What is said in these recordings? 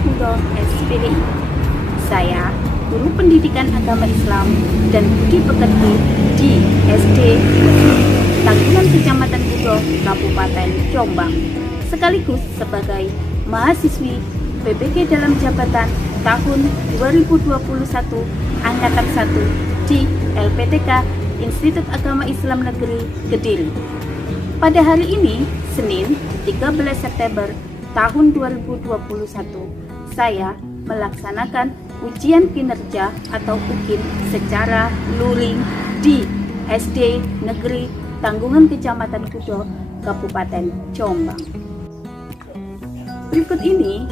Mahfudoh SPDI. Saya guru pendidikan agama Islam dan budi pekerti di SD Tanggungan Kecamatan Kudo, Kabupaten Jombang, sekaligus sebagai mahasiswi PPG dalam jabatan tahun 2021 Angkatan 1 di LPTK Institut Agama Islam Negeri Kediri. Pada hari ini, Senin 13 September tahun 2021, saya melaksanakan ujian kinerja atau UKIN secara luring di SD Negeri Tanggungan Kecamatan Kudo, Kabupaten Jombang. Berikut ini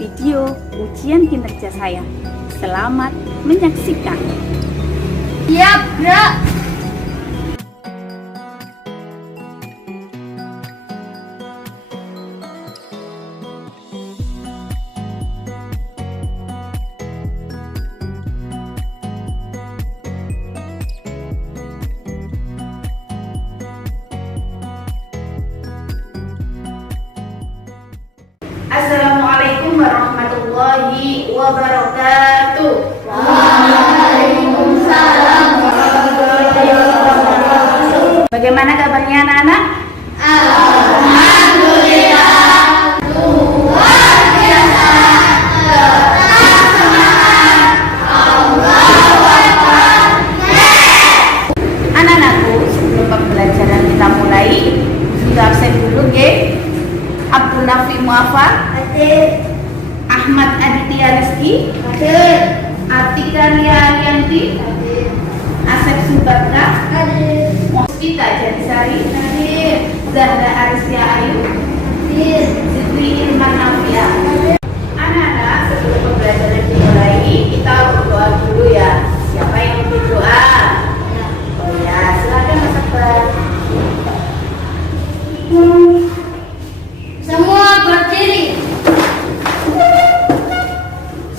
video ujian kinerja saya. Selamat menyaksikan. Siap, gerak. Assalamualaikum warahmatullahi wabarakatuh. Waalaikumsalam warahmatullahi wabarakatuh. Bagaimana kabarnya anak-anak? Alhamdulillah, luar biasa. Tetap semangat. Allahu Akbar. Anak-anakku, sebelum pembelajaran kita mulai, sudah absen dulu ya. Abdul Nafi Muafar, Hadir. Ahmad Aditya Rizki, Hadir. Atika Lia Arianti, Hadir. Asep Subarka, Hadir. Mospita Jadisari, Hadir. Zahra Arisya Ayu, Hadir. Siti Ilman Nafia. Anak-anak, sebelum pembelajaran dimulai, kita berdoa dulu ya. Siapa yang mau berdoa? Oh ya, silakan Mas Akbar. Semua berdiri.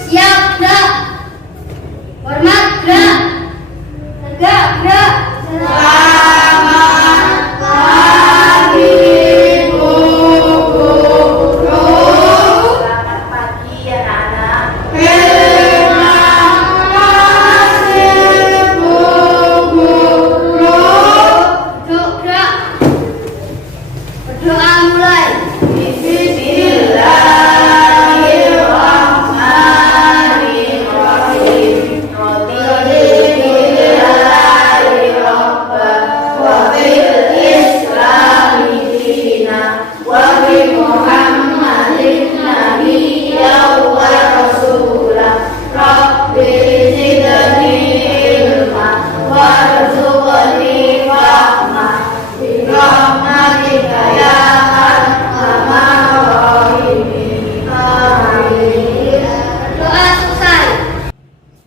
Siap, gerak. Hormat, gerak. Tegak, gerak. Selamat pagi, Bu Guru. Selamat pagi anak-anak. Terima kasih, Bu Guru. Duduk, gerak. Berdoa mulai. Bismillahirrahmanirrahim. Berdoa selesai.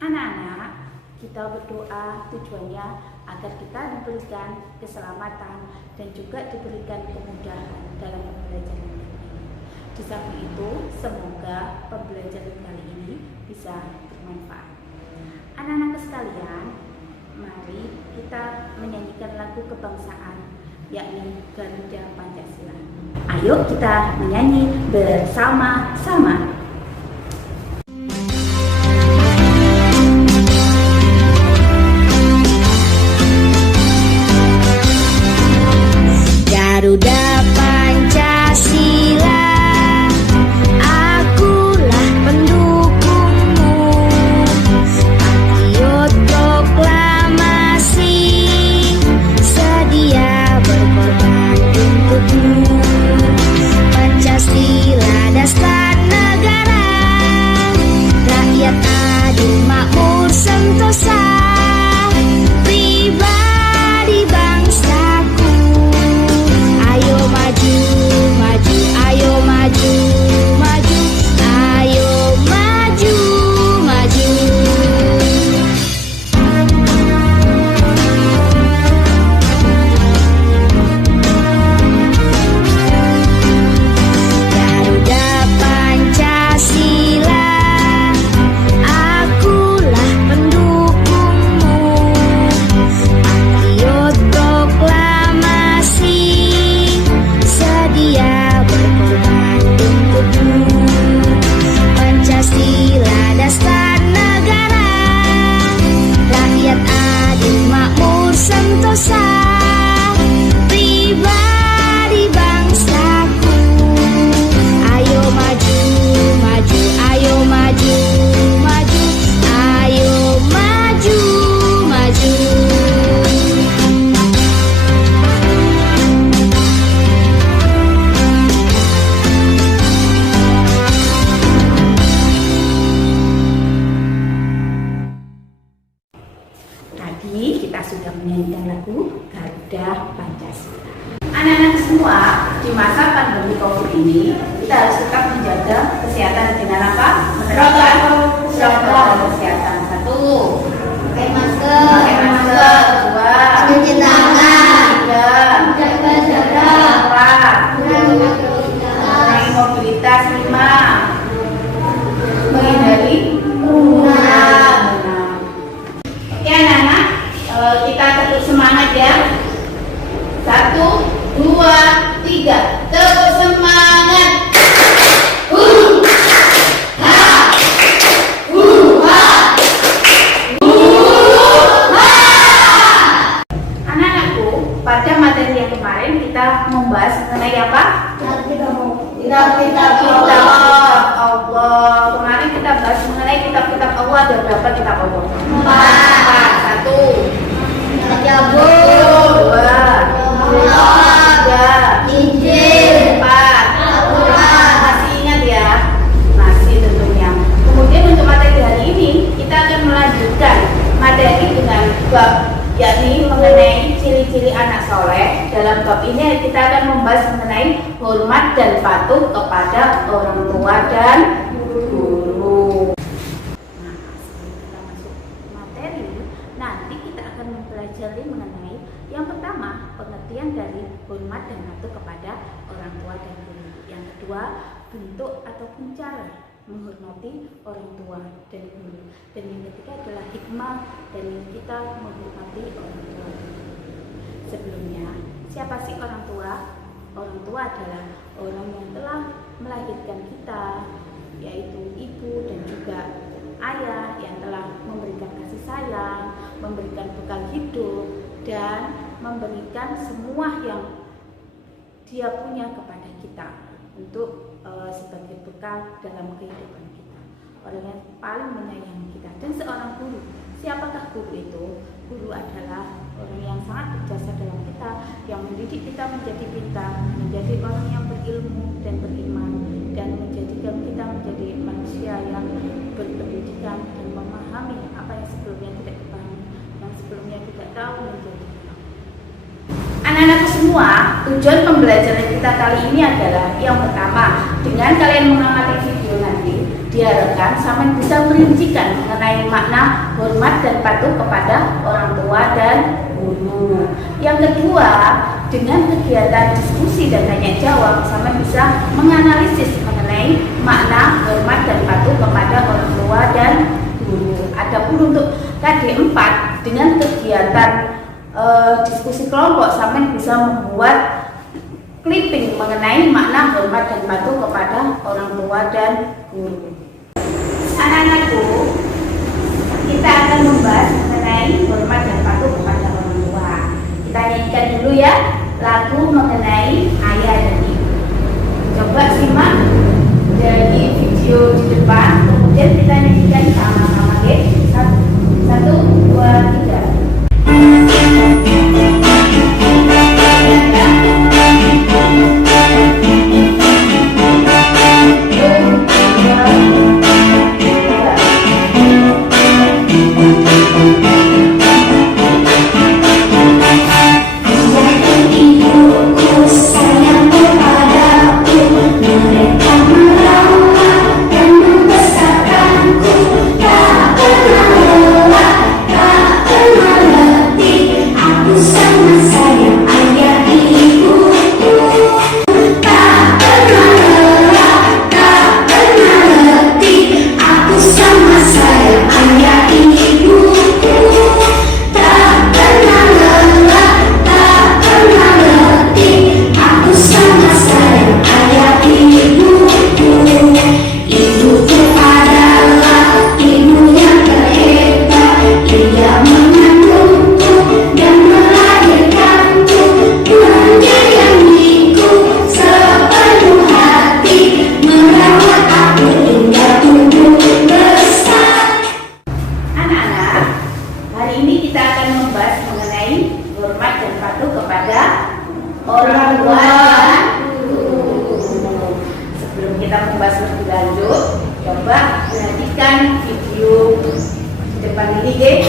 Anak-anak, kita berdoa tujuannya agar kita diberikan keselamatan dan juga diberikan kemudahan dalam pembelajaran kali ini. Di samping itu, semoga pembelajaran kali ini bisa bermanfaat. Anak-anak sekalian, mari kita menyanyikan lagu kebangsaan, yakni Garuda Pancasila. Ayo kita menyanyi bersama-sama. Garuda Pancasila, akulah pendukungmu. Patriot proklamasi, sedia berkorban untukmu. Pancasila dasar negara. Pemuda Pancasila. Anak-anak semua, di masa pandemi COVID ini kita harus tetap menjaga kesehatan dengan apa? Menerapkan protokol kesehatan. 1. Pakai masker. 2. Cuci tangan. 3. Jaga jarak. 4. Mengurangi mobilitas. 5. Menghindari kerumunan. Oke anak-anak, kita tetap semangat ya. 1, 2, 3, tepuk semangat. Anak-anakku, pada materi yang kemarin kita membahas mengenai apa? Kitab-kitab Allah. Kemarin kita bahas mengenai kitab-kitab Allah. Ada berapa kitab Allah? 4. 1. Zabur. 2. 3. Injil. 4. Al-Quran. Masih ingat ya? Masih tentunya. Kemudian untuk materi hari ini kita akan melanjutkan materi dengan bab, yakni mengenai ciri-ciri anak soleh. Dalam bab ini kita akan membahas mengenai hormat dan patuh kepada orang tua dan guru. Nah, sebelum kita masuk materi, nanti kita akan mempelajari mengenai yang pertama, pengertian dari hormat dan patuh kepada orang tua dan guru. Yang kedua, bentuk ataupun cara menghormati orang tua dan guru. Dan yang ketiga adalah hikmah dari kita menghormati orang tua. Sebelumnya, siapa sih orang tua? Orang tua adalah orang yang telah melahirkan kita, yaitu ibu dan juga ayah yang telah memberikan kasih sayang, memberikan bekal hidup, dan memberikan semua yang dia punya kepada kita untuk sebagai bekal dalam kehidupan kita. Orang yang paling menyayangi kita. Dan seorang guru, siapakah guru itu? Guru adalah orang yang sangat berjasa dalam kita, yang mendidik kita menjadi pintar, menjadi orang yang berilmu dan beriman, dan menjadikan kita menjadi manusia yang berpendidikan dan memahami apa yang sebelumnya tidak dipahami, yang sebelumnya tidak tahu menjadi. Anak-anakku semua, tujuan pembelajaran kita kali ini adalah yang pertama, dengan kalian mengamati video nanti, diharapkan sampai bisa merincikan mengenai makna hormat dan patuh kepada orang tua dan guru. Yang kedua, dengan kegiatan diskusi dan tanya jawab, sampai bisa menganalisis mengenai makna hormat dan patuh kepada orang tua dan guru. Adapun untuk KD4, dengan kegiatan diskusi kelompok, sampai bisa membuat clipping mengenai makna hormat dan patuh kepada orang tua dan guru. Anak-anakku, kita akan membahas mengenai hormat dan patuh kepada orang tua. Kita nyanyikan dulu ya lagu mengenai ayah dan ibu. Coba simak dari video di depan, kemudian kita nyanyikan sama-sama ya. 1, 2, 3. depan ini, guys.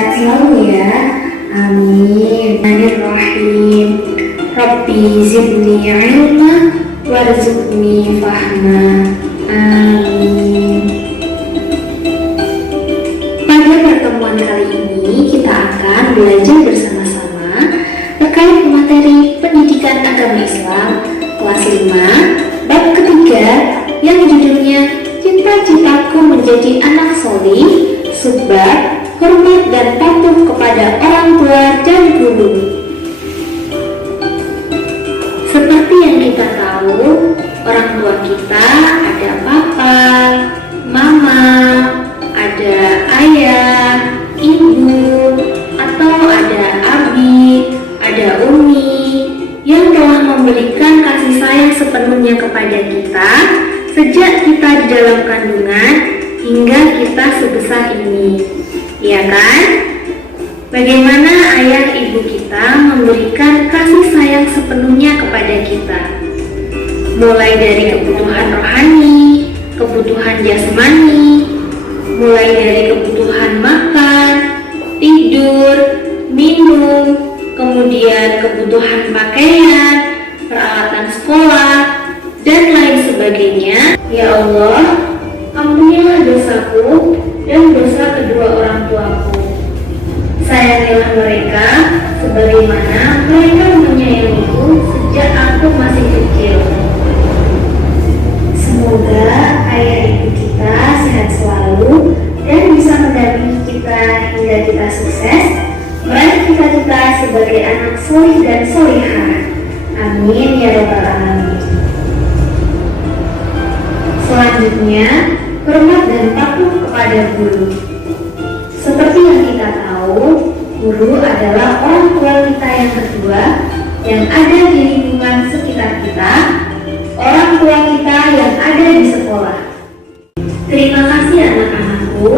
sehat selalu ya. Amin. Bismillahirrahmanirrahim. Rabbi zidni ilma warzuqni fahma. Amin. Pada pertemuan kali ini kita akan belajar bersama-sama terkait materi pendidikan agama Islam kelas 5 bab ketiga yang judulnya Cita-citaku menjadi anak solih, subbab hormat dan patuh kepada orang tua dan guru. Seperti yang kita tahu, orang tua kita ada papa, mama, ada ayah, ibu, atau ada abi, ada umi yang telah memberikan kasih sayang sepenuhnya kepada kita sejak kita di dalam kandungan hingga kita sebesar ini. Ya kan? Bagaimana ayah ibu kita memberikan kasih sayang sepenuhnya kepada kita? Mulai dari kebutuhan rohani, kebutuhan jasmani, mulai dari kebutuhan makan, tidur, minum, kemudian kebutuhan pakaian, peralatan sekolah, dan lain sebagainya. Ya Allah, ampunilah dosaku dan dosa kedua orang tuaku. Sayangilah mereka sebagaimana mereka menyayangiku sejak aku masih kecil. Semoga ayah ibu kita sehat selalu dan bisa mendampingi kita hingga kita sukses meraih cita-cita sebagai anak solih dan solihah. Amin ya rabbal alamin. Selanjutnya, hormat dan patuh kepada guru. Seperti yang kita tahu, guru adalah orang tua kita yang kedua yang ada di lingkungan sekitar kita, orang tua kita yang ada di sekolah. Terima kasih anak-anakku,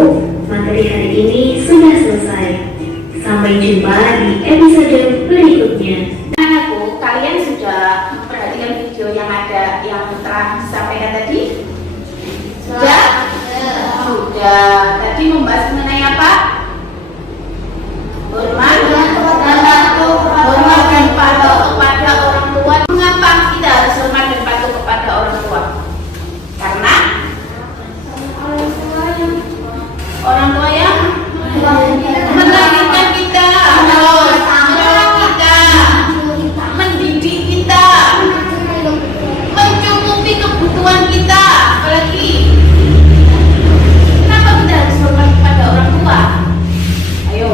materi hari ini sudah selesai. Sampai jumpa di episode berikutnya. Anak-anakku, kalian sudah memperhatikan video yang telah disampaikan tadi? Sudah? Sudah. Tadi membahas mengenai apa? Hormat dan patuh kepada orang tua. Mengapa kita harus hormat dan patuh kepada orang tua? Karena orang tua yang melahirkan kita, merawat kita, mendidik kita, mencukupi kebutuhan kita. Apalagi kenapa kita harus hormat kepada orang tua? Ayo,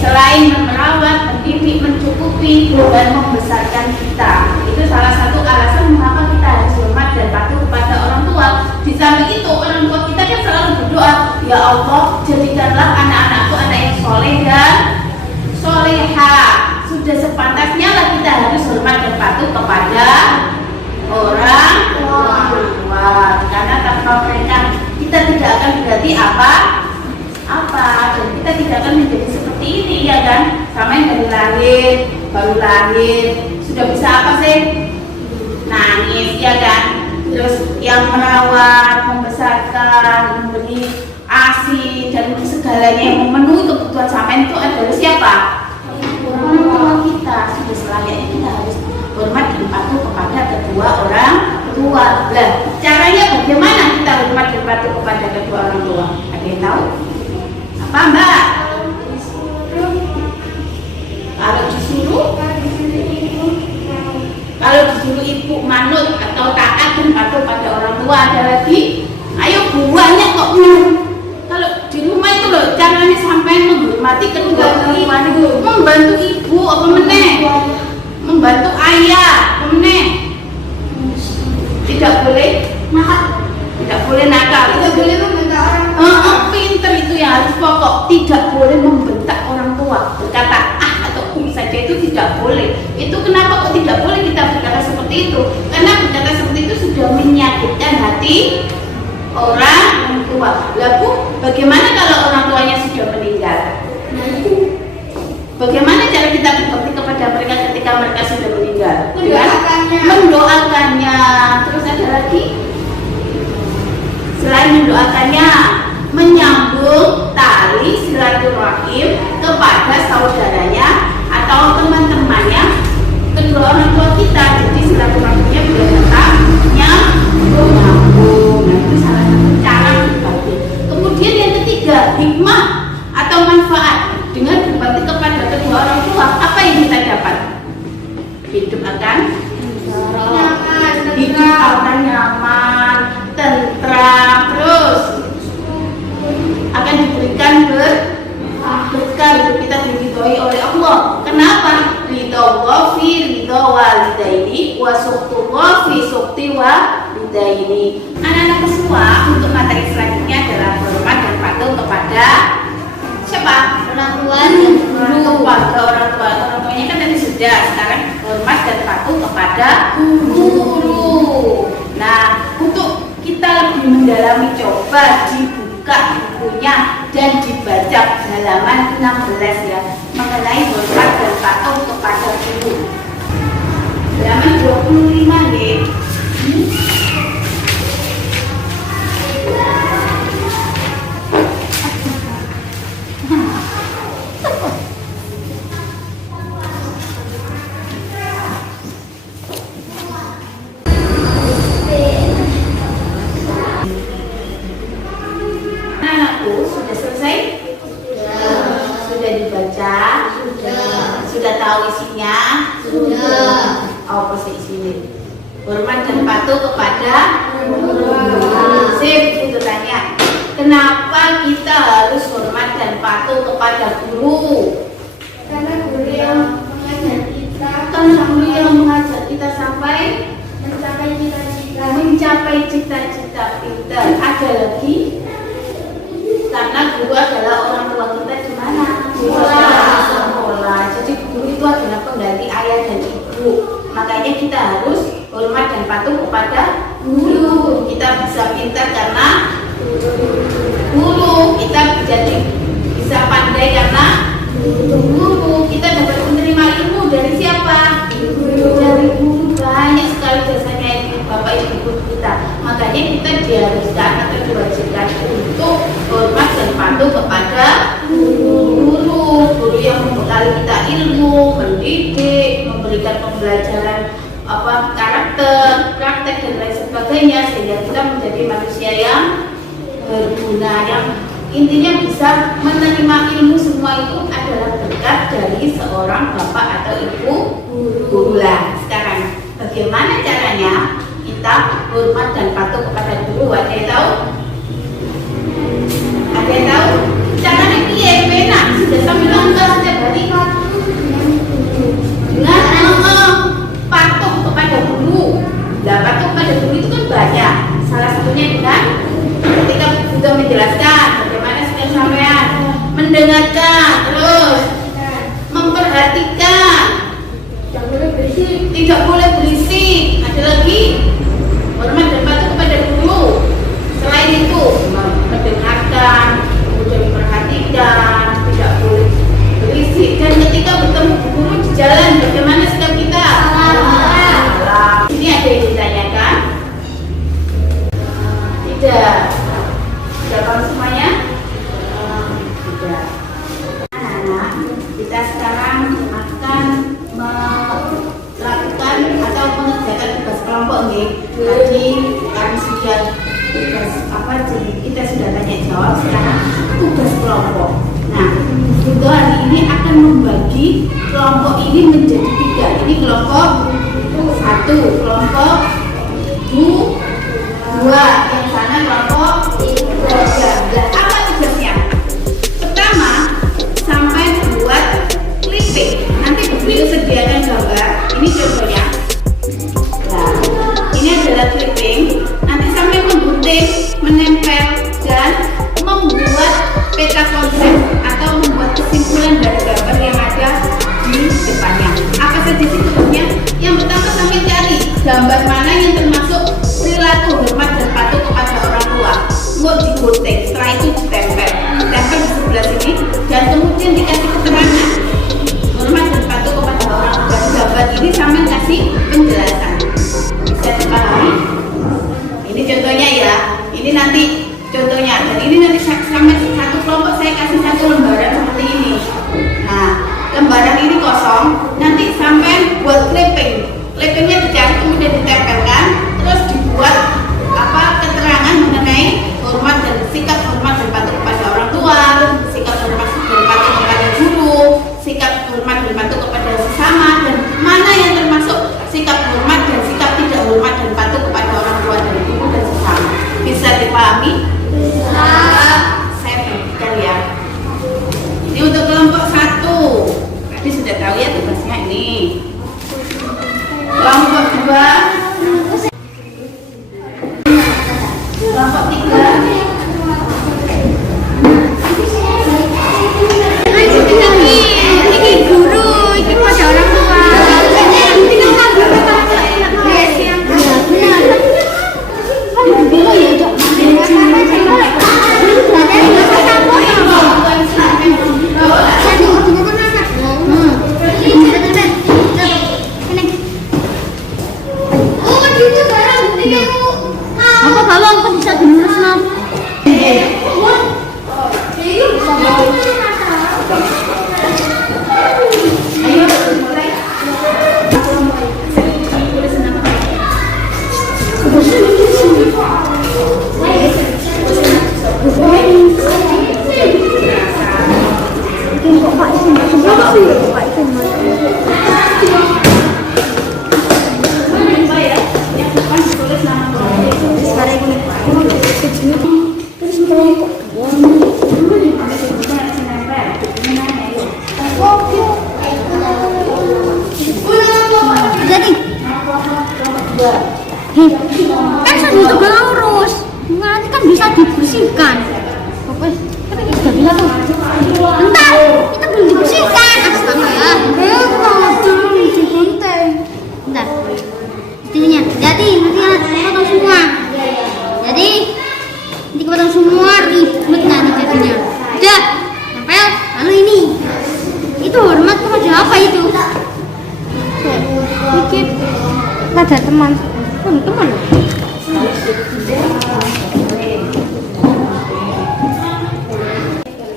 selain merawat, mendidik, mencukupi dan membesarkan kita, itu salah satu alasan mengapa kita harus hormat dan patuh kepada orang tua. Di samping itu, orang tua kita kan selalu berdoa, ya Allah, jadikanlah anak-anakku anak yang soleh dan soleha. Sudah sepantasnya lah kita harus hormat dan patuh kepada orang tua, karena tanpa mereka kita tidak akan berarti apa dan kita tidak akan menjadi seperti ini, ya kan? Sama yang baru lahir sudah bisa apa sih? Nangis, ya kan? Terus yang merawat, membesarkan, memberi ASI dan segalanya yang memenuhi kebutuhan sampean itu adalah siapa? Orang tua kita. Sudah selayaknya kita harus hormat dan patuh kepada kedua orang tua. Lah, caranya bagaimana kita hormat dan patuh kepada kedua orang tua? Ada yang tahu? Apa, Mbak? Kalau disuruh ibu manut atau taat dan patuh pada orang tua, ada lagi? Ayo, banyak kok. Kalau di rumah itu loh, caranya sampai menghormati kedua orang tua, membantu ibu apa meneh, membantu ayah apa meneh. Tidak boleh nakal, tidak boleh membentak orang. Pinter itu yang harus pokok. Tidak boleh membentak orang tua, berkata atau saja itu tidak boleh. Itu kenapa kok tidak boleh kita berkata seperti itu? Karena berkata seperti itu sudah menyakitkan hati orang tua. Lalu bagaimana kalau orang tuanya sudah meninggal? Bagaimana cara kita berbakti kepada mereka ketika mereka sudah meninggal? Mendoakannya. Terus ada lagi? Selain mendoakannya, menyambung tali silaturahmi hidup akan Nyaman. hidup akan nyaman, tentram, terus akan diberikan berkah, hidup kita diridhoi oleh Allah. Kenapa? Ridho Allah fi ridho walidaini wa sukhtu Allah fi sukhti walidaini. Anak-anak semua, untuk materi selanjutnya adalah hormat dan patuh kepada siapa? Orang tua dan guru. Kepada orang tua. Orang tuanya kan tadi sudah. Sekarang hormat dan patuh kepada guru. Nah, untuk kita lebih mendalami, coba dibuka bukunya dan dibaca halaman 16 ya, mengenai hormat dan patuh kepada guru. Halaman 25 nih. Anakku sudah selesai? Sudah dibaca? Sudah tahu isinya? Oh, pasti isinya. Hormat dan patuh kepada guru. Sip, itu tanya. Kenapa kita harus hormat dan patuh kepada guru? Karena guru yang mengajar kita Karena guru yang mengajar kita sampai mencapai cita-cita. cita-cita kita. Ada lagi? Karena guru adalah orang tua kita di mana? Di sekolah. Jadi guru itu adalah pengganti ayah dan ibu. Makanya kita harus hormat dan patuh kepada guru. Kita bisa pintar karena guru. Kita bisa pandai karena guru. Kita dapat menerima ilmu dari siapa? Dari guru. Banyak sekali jasanya ini Bapak Ibu guru kita. Makanya kita diharuskan atau diwajibkan untuk hormat dan patuh kepada guru. Guru yang membekali kita ilmu, mendidik, memberikan pembelajaran karakter, praktek dan lain sebagainya, sehingga kita menjadi manusia yang berguna, yang intinya bisa menerima ilmu. Semua itu adalah berkat dari seorang bapak atau ibu guru lah. Sekarang bagaimana caranya kita hormat dan patuh kepada guru? Ada yang tahu? Ada yang tahu? Caranya piye? Benar, sudah sambil nonton setiap hari dengan patuh kepada guru. Nah, patuh kepada guru itu kan banyak. Salah satunya dengan ketika sudah menjelaskan bagaimana setiap sampean mendengarkan, terus memperhatikan, tidak boleh berisik. Ada lagi hormat dan patuh kepada guru. Selain itu mendengarkan, kemudian memperhatikan, tidak boleh berisik. Dan ketika bertemu guru di jalan, bagaimana sikap kita? Salam. Ini ada yang ditanyakan? Tidak. Sudah paham semuanya? Tidak. Anak-anak, kita sekarang akan melakukan atau mengerjakan tugas kelompok nih. Tadi kami sudah jadi kita sudah tanya jawab. Sekarang tugas kelompok. Nah, kita hari ini akan membagi kelompok ini menjadi 3. Ini kelompok 1, kelompok 2, yang sana kelompok 3. Nah, apa tugasnya? Pertama, sampai buat clipping. Nanti beliau sediakan gambar. Ini contohnya. Nah, ini adalah clipping. Nanti sampai memgunting, menempel dan membuat peta konsep atau membuat kesimpulan dari gambar yang ada di depannya. Apa saja sih tugasnya? Yang pertama, sampai cari gambar mana yang termasuk perilaku hormat dan patuh kepada orang tua. Mau digunting, setelah itu ditempel di sebelah sini, dan kemudian dikasih keterangan hormat dan patuh kepada orang tua. Dari gambar ini sampai kasih penjelasan. Bisa dipahami? Ini contohnya ya. Ini nanti contohnya. Dan ini nanti sampai satu kelompok saya kasih satu lembaran seperti ini. Nah, lembaran ini kosong. Nanti sampai buat clipping. Clippingnya dicari kemudian ditempelkan, terus dibuat keterangan mengenai hormat dan sikap hormat dan patuh kepada orang tua, sikap hormat dan patuh kepada guru, sikap hormat dan patuh kepada sesama, dan mana yang termasuk Coba ya, yang depan ditulis nama kelompok. Jadi, kan sudah juga lurus, nanti kan bisa dibersihkan. Oke, tapi kita sudah bilang tuh. Bentar, kita belum dibersihkan. Astaga ya. Belum digunting. Bentar. Intinya, jadi nanti potong semua. Jadi nanti potong semua ribet nanti jadinya. Udah, nempel. Lalu ini, itu hormat kepada apa itu? Dikit. Ada teman. Teman.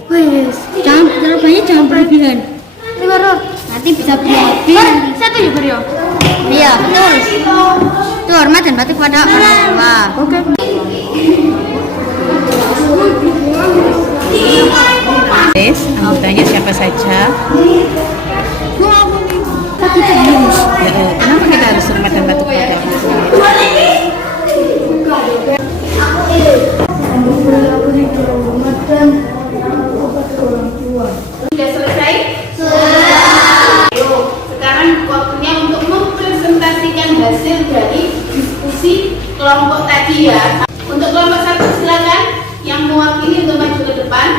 Wes, jangan terlalu banyak, jangan berlebihan. Ini baru nanti bisa berlebihan. Satu ya Bro. Iya betul. Itu hormat dan bakti kepada orang tua. Oke. Anggotanya siapa saja? Tadi terus. Ya, kenapa kita harus hormat dan patuh kepada orang tua? Sudah selesai? Sudah. Ayo, sekarang waktunya untuk mempresentasikan hasil dari diskusi kelompok tadi ya. Untuk kelompok satu silakan yang mewakili untuk maju ke depan.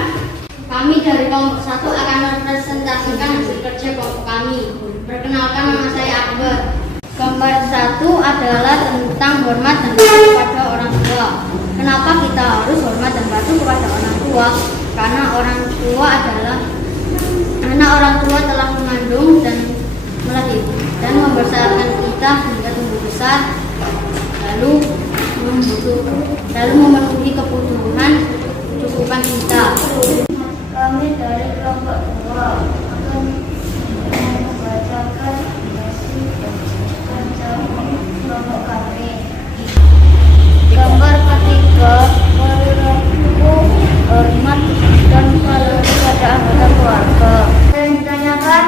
Kami dari kelompok 1 akan mempresentasikan hasil kerja kelompok kami. Perkenalkan, nama saya Akbar. Gambar 1 adalah tentang hormat dan patuh kepada orang tua. Kenapa kita harus hormat dan patuh kepada orang tua? Karena orang tua adalah anak orang tua telah mengandung dan melahirkan dan membesarkan kita hingga tumbuh besar, lalu memenuhi kebutuhan kecukupan kita. Kami dari kelompok 2 akan membacakan hasil kerja kelompok kami. Gambar ketiga, perilaku hormat dan patuh kepada anggota keluarga. Yang ditanyakan,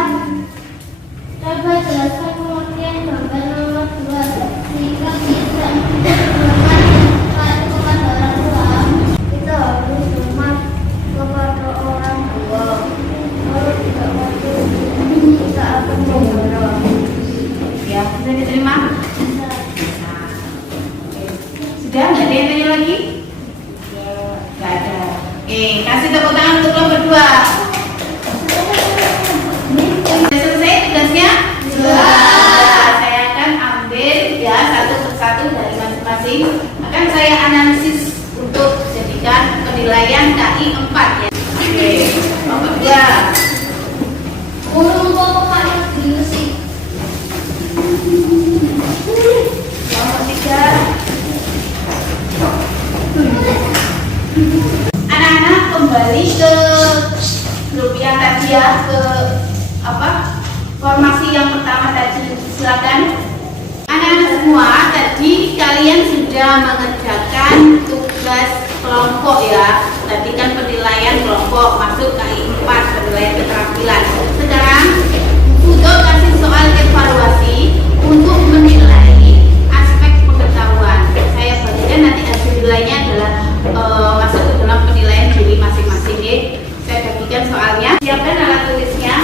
coba jelaskan pengertian gambar nomor 2 sehingga bisa hormat dan patuh kepada orang tua. Kita harus hormat kepada orang tua. Kalau tidak patuh, kita akan dimarah. Ya, sudah diterima? Sudah, nggak ada yang tanya lagi? Nggak ada. Oke, kasih tepuk tangan untuk kelompok 2. Sudah selesai tugasnya? Sudah. Saya akan ambil ya satu persatu dari masing-masing. Akan saya analisis untuk jadikan penilaian KI 4 ya. Oke, kelompok 2. Kelompok musik. Kelompok 3. Anak-anak kembali ke grup yang tadi ya, ke formasi yang pertama tadi. Silakan anak-anak semua, tadi kalian sudah mengerjakan tugas kelompok ya. Tadi kan penilaian kelompok masuk KI 4, penilaian keterampilan. Sekarang untuk kasih soal evaluasi untuk menilai aspek pengetahuan. Saya bagikan nanti hasil nilainya adalah masuk ke dalam penilaian diri masing-masing ya. Saya bagikan soalnya. Siapkan alat tulisnya.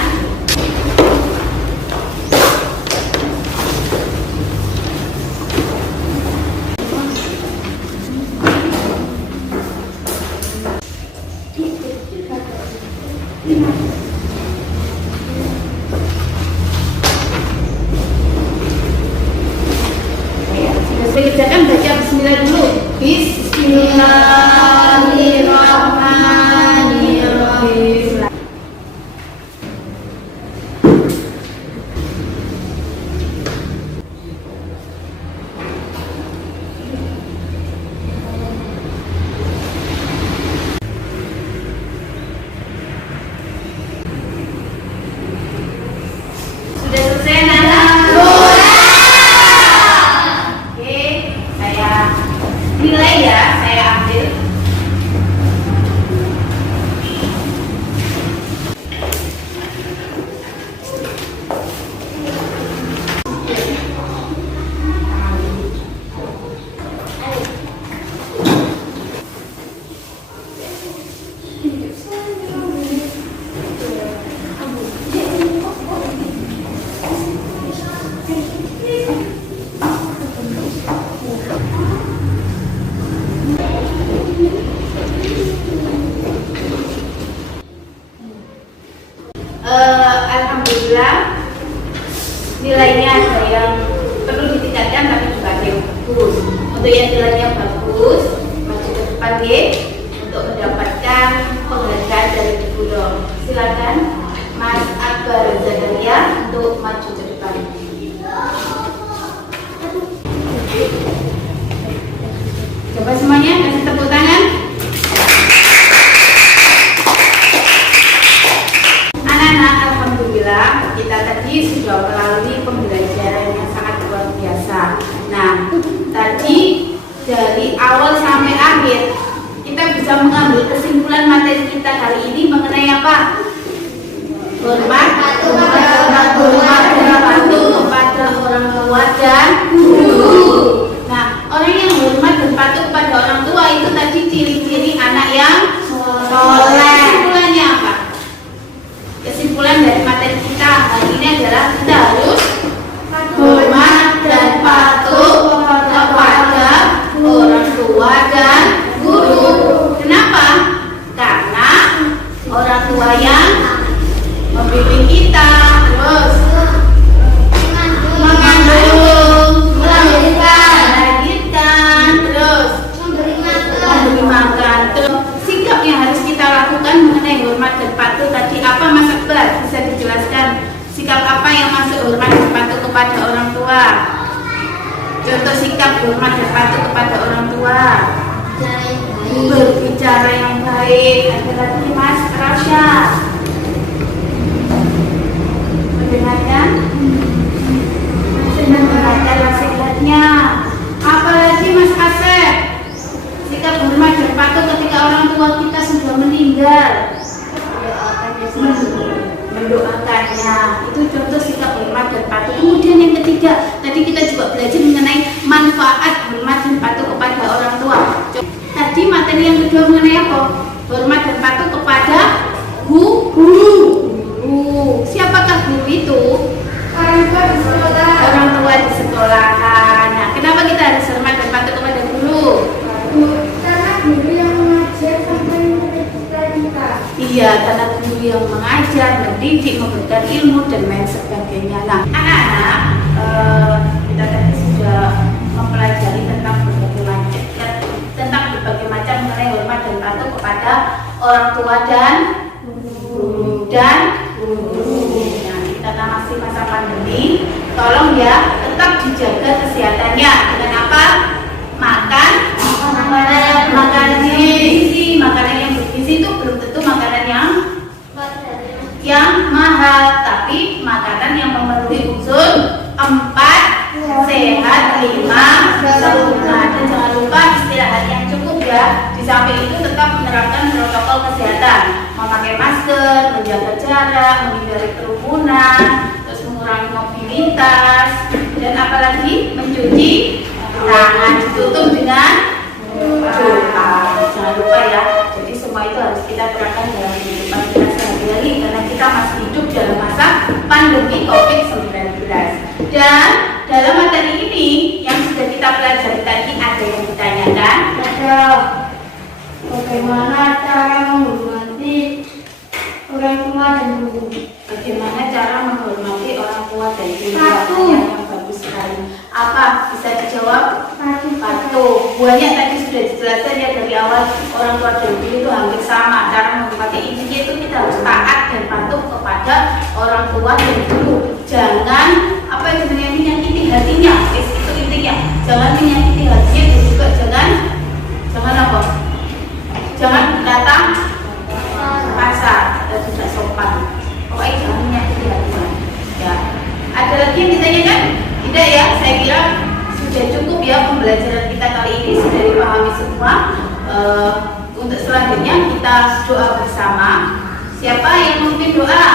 Alhamdulillah nilainya ada yang perlu ditingkatkan tapi juga ada yang bagus. Untuk yang nilainya bagus maju ke depan ya, untuk mendapatkan penghargaan dari guru. Silakan Mas Akbar Zakaria untuk maju ke depan. Coba semuanya kasih tepuk tangan. Anak-anak, alhamdulillah kita tadi sudah melalui pembelajaran yang sangat luar biasa. Nah, tadi dari awal sampai akhir kita bisa mengambil kesimpulan materi kita kali ini mengenai apa? Hormat patuh kepada orang tua dan guru. Nah, orang yang hormat dan patuh kepada orang tua itu tadi ciri-ciri anak yang soleh. Kesimpulannya apa? Kesimpulan dari materi kita hari ini adalah kita harus hormat dan patuh kepada orang tua dan guru. Kenapa? Karena orang tua yang membimbing kita, terus mengandung, melahirkan, terus memberi makan. Terus sikap yang harus kita lakukan mengenai hormat dan patuh tadi apa, Mas Akbar? Bisa dijelaskan sikap apa yang masuk hormat dan patuh kepada orang tua? Contoh sikap hormat dan patuh kepada orang tua. Berbicara yang baik. Ada lagi Mas Rasya. Mendengarkan nasihatnya. Apalagi Mas Asep, sikap hormat dan patuh ketika orang tua kita sudah meninggal, mendoakannya, itu contoh sikap hormat dan patuh. Kemudian yang ketiga, tadi kita juga belajar mengenai manfaat hormat dan patuh kepada orang tua. Tadi materi yang kedua mengenai apa? Hormat dan patuh kepada guru. Siapakah guru itu? Orang tua di sekolahan. Nah, kenapa kita harus hormat dan patuh kepada guru? Karena guru yang mengajar sampai mendidik kita. Iya, karena guru yang mengajar, mendidik, memberikan ilmu dan lain sebagainya. Nah, anak-anak, kita tadi sudah mempelajari tentang berbagai macam mengenai hormat dan patuh kepada orang tua dan guru. Nah, kita masih masa pandemi, tolong ya tetap dijaga kesehatannya dengan apa? Makanan bergizi. Makanan yang bergizi itu belum tentu makanan yang mahal, tapi makanan yang memenuhi unsur 4 sehat, 5 sempurna. Dan jangan lupa istirahat yang cukup ya. Di samping itu tetap menerapkan protokol kesehatan, memakai masker, menjaga jarak, menghindari kerumunan, terus mengurangi mobilitas, dan apalagi mencuci tangan, ditutup dengan jangan lupa ya. Jadi semua itu harus kita terapkan dalam kehidupan kita sehari-hari karena kita masih hidup dalam masa pandemi COVID-19. Dan dalam materi ini yang sudah kita pelajari tadi ada yang ditanyakan. Bagaimana cara menghormati orang tua dan guru? Bagaimana cara menghormati orang tua dan guru? Patuh. Yang bagus sekali. Apa bisa dijawab? Patuh. Banyak tadi sudah dijelaskan ya dari awal, orang tua dan guru itu hampir sama. Cara menghormati intinya itu kita harus taat dan patuh kepada orang tua dan guru. Jangan apa yang sebenarnya menyakiti hatinya. Itu intinya. Jangan menyakiti hatinya dan juga jangan apa? Jangan datang pasar dan tidak sopan. Pokoknya jangan menyakiti hatinya. Ya. Ada lagi yang ditanyakan? Tidak ya, saya kira sudah cukup ya pembelajaran kita kali ini, sudah dipahami semua. Untuk selanjutnya kita doa bersama. Siapa yang memimpin doa?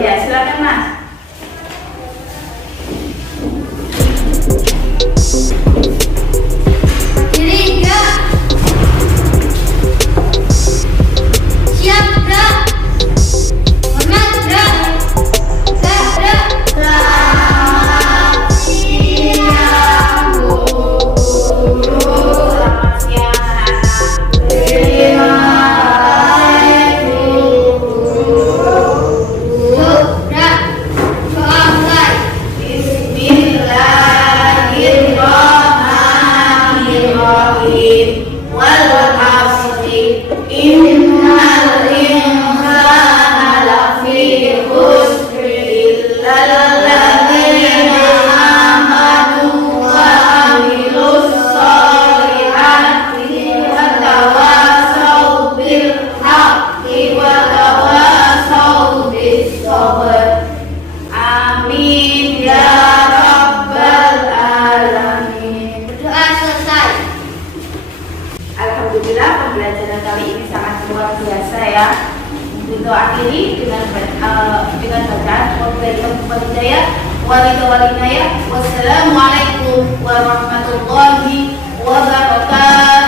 Ya, silakan Mas. sabr. Amin ya rabbal alamin. Berdoa selesai. Alhamdulillah pembelajaran kali ini sangat luar biasa ya. Kita akhiri dengan bacaan Wabillahi Wassalamualaikum warahmatullahi wabarakatuh.